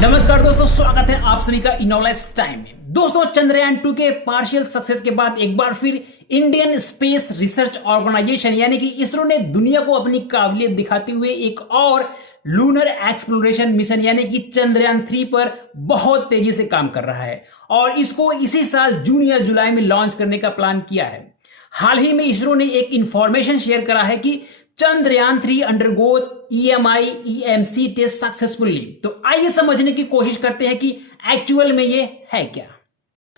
नमस्कार दोस्तों, स्वागत है आप सभी का इनोलाइज टाइम में। दोस्तों, चंद्रयान 2 के पार्शियल सक्सेस के बाद एक बार फिर इंडियन स्पेस रिसर्च ऑर्गेनाइजेशन यानी कि इसरो ने दुनिया को अपनी काबिलियत दिखाते हुए एक और लूनर एक्सप्लोरेशन मिशन यानी कि चंद्रयान 3 पर बहुत तेजी से काम कर रहा है और इसको इसी साल जून या जुलाई में लॉन्च करने का प्लान किया है। हाल ही में इसरो ने एक इंफॉर्मेशन शेयर करा है कि Chandrayaan 3 undergoes EMC test successfully. तो आइए समझने की कोशिश करते हैं कि एक्चुअल में ये है क्या।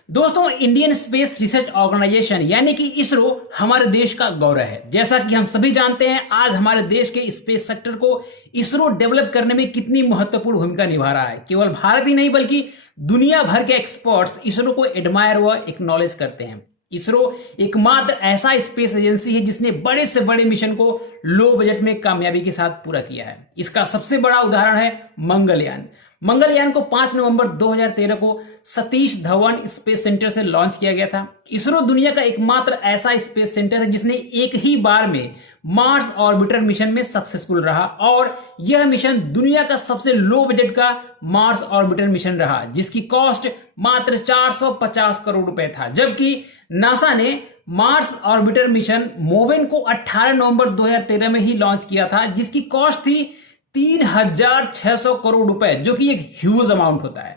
दोस्तों, इंडियन स्पेस रिसर्च ऑर्गेनाइजेशन यानी कि इसरो हमारे देश का गौरव है। जैसा कि हम सभी जानते हैं, आज हमारे देश के स्पेस सेक्टर को इसरो डेवलप करने में कितनी महत्वपूर्ण भूमिका निभा रहा है। केवल भारत ही नहीं बल्कि दुनिया भर के एक्सपर्ट्स इसरो को एडमायर व एक्नॉलेज करते हैं। इसरो एकमात्र ऐसा स्पेस एजेंसी है जिसने बड़े से बड़े मिशन को लो बजट में कामयाबी के साथ पूरा किया है। इसका सबसे बड़ा उदाहरण है मंगलयान। मंगलयान को 5 नवंबर 2013 को सतीश धवन स्पेस सेंटर से लॉन्च किया गया था। इसरो दुनिया का एकमात्र ऐसा स्पेस सेंटर है जिसने एक ही बार में मार्स ऑर्बिटर मिशन में सक्सेसफुल रहा और यह मिशन दुनिया का सबसे लो बजट का मार्स ऑर्बिटर मिशन रहा, जिसकी कॉस्ट मात्र 450 करोड़ रुपए था। जबकि नासा ने मार्स ऑर्बिटर मिशन मोवेन को 18 नवंबर 2013 में ही लॉन्च किया था, जिसकी कॉस्ट थी 3600 करोड़ रुपए, जो कि एक ह्यूज अमाउंट होता है।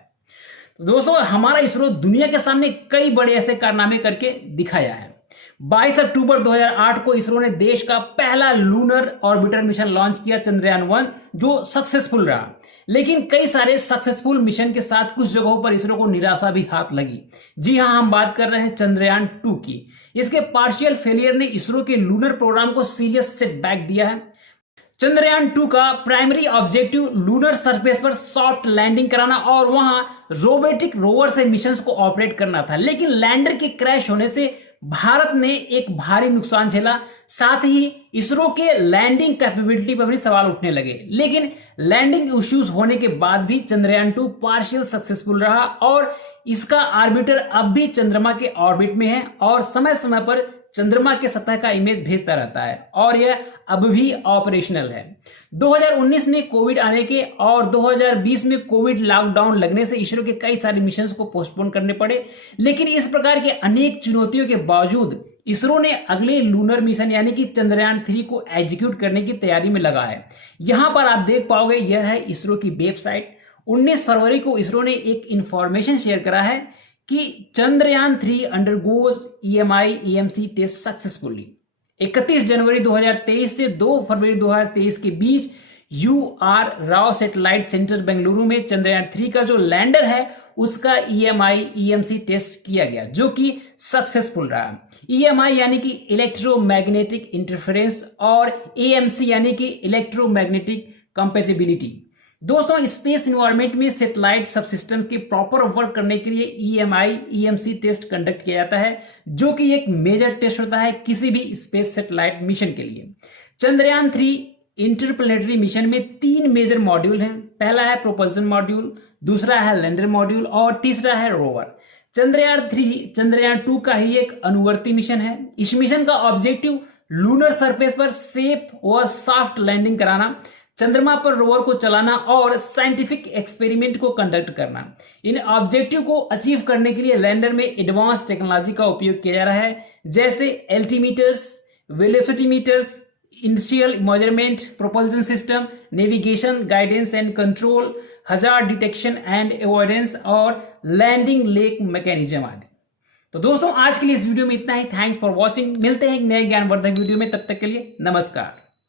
तो दोस्तों, हमारा इसरो दुनिया के सामने कई बड़े ऐसे कारनामे करके दिखाया है। 22 अक्टूबर 2008 को इसरो ने देश का पहला लूनर ऑर्बिटर मिशन लॉन्च किया, चंद्रयान 1, जो सक्सेसफुल रहा। लेकिन कई सारे सक्सेसफुल मिशन के साथ कुछ जगहों पर इसरो को निराशा भी हाथ लगी। जी हां, हम बात कर रहे हैं चंद्रयान 2 की। इसके पार्शियल फेलियर ने इसरो के लूनर प्रोग्राम को सीरियस सेटबैक दिया है। चंद्रयान 2 का प्राइमरी ऑब्जेक्टिव लूनर सरफेस पर सॉफ्ट लैंडिंग कराना और वहां रोबोटिक रोवर से मिशंस को ऑपरेट करना था। लेकिन लैंडर के क्रैश होने से भारत ने एक भारी नुकसान झेला। साथ ही इसरो के लैंडिंग कैपेबिलिटी पर भी सवाल उठने लगे। लेकिन लैंडिंग इश्यूज होने के बाद भी चंद्रयान 2 पार्शियल सक्सेसफुल रहा और इसका ऑर्बिटर अब भी चंद्रमा के ऑर्बिट में है और समय समय पर चंद्रमा के सतह का इमेज भेजता रहता है और यह अब भी ऑपरेशनल है। 2019 में कोविड आने के और 2020 में कोविड लॉकडाउन लगने से इसरो के कई सारे मिशंस को पोस्टपोन करने पड़े। लेकिन इस प्रकार के अनेक चुनौतियों के बावजूद इसरो ने अगले लूनर मिशन यानी कि चंद्रयान 3 को एग्जीक्यूट करने की तैयारी में लगा है। यहां पर आप देख पाओगे, यह है इसरो की वेबसाइट। 19 फरवरी को इसरो ने एक इंफॉर्मेशन शेयर करा है कि Chandrayaan 3 undergoes EMC test successfully. 31 जनवरी 2023 से 2 फरवरी 2023 के बीच UR Rao satellite centre Bengaluru में चंद्रयान 3 का जो लैंडर है उसका EMC टेस्ट किया गया, जो कि सक्सेसफुल रहा। EMI यानी कि इलेक्ट्रोमैग्नेटिक इंटरफेरेंस और AMC यानी कि इलेक्ट्रोमैग्नेटिक कंपेटिबिलिटी। दोस्तों, स्पेस इन्वायरमेंट में सैटेलाइट सबसिस्टम के प्रॉपर वर्क करने के लिए EMC टेस्ट कंडक्ट किया जाता है, जो कि एक मेजर टेस्ट होता है किसी भी स्पेस सैटेलाइट मिशन के लिए। चंद्रयान 3 इंटरप्लेनेटरी मिशन में 3 मेजर मॉड्यूल हैं। पहला है प्रोपल्सन मॉड्यूल, दूसरा है लैंडर मॉड्यूल और तीसरा है रोवर। चंद्रयान 3 चंद्रयान 2 का ही एक अनुवर्ती मिशन है। इस मिशन का ऑब्जेक्टिव लूनर सरफेस पर सेफ व सॉफ्ट लैंडिंग कराना, चंद्रमा पर रोवर को चलाना और साइंटिफिक एक्सपेरिमेंट को कंडक्ट करना। इन ऑब्जेक्टिव को अचीव करने के लिए लैंडर में एडवांस टेक्नोलॉजी का उपयोग किया जा रहा है, जैसे altimeters, velocimeters, initial measurement, propulsion system, navigation, guidance and control, hazard detection and avoidance और लैंडिंग लेक मैकेनिज्म आदि। तो दोस्तों, आज के लिए इस वीडियो में इतना ही। Thanks for watching. मिलते हैं एक नए ज्ञानवर्धक वीडियो में, तब तक के लिए नमस्कार।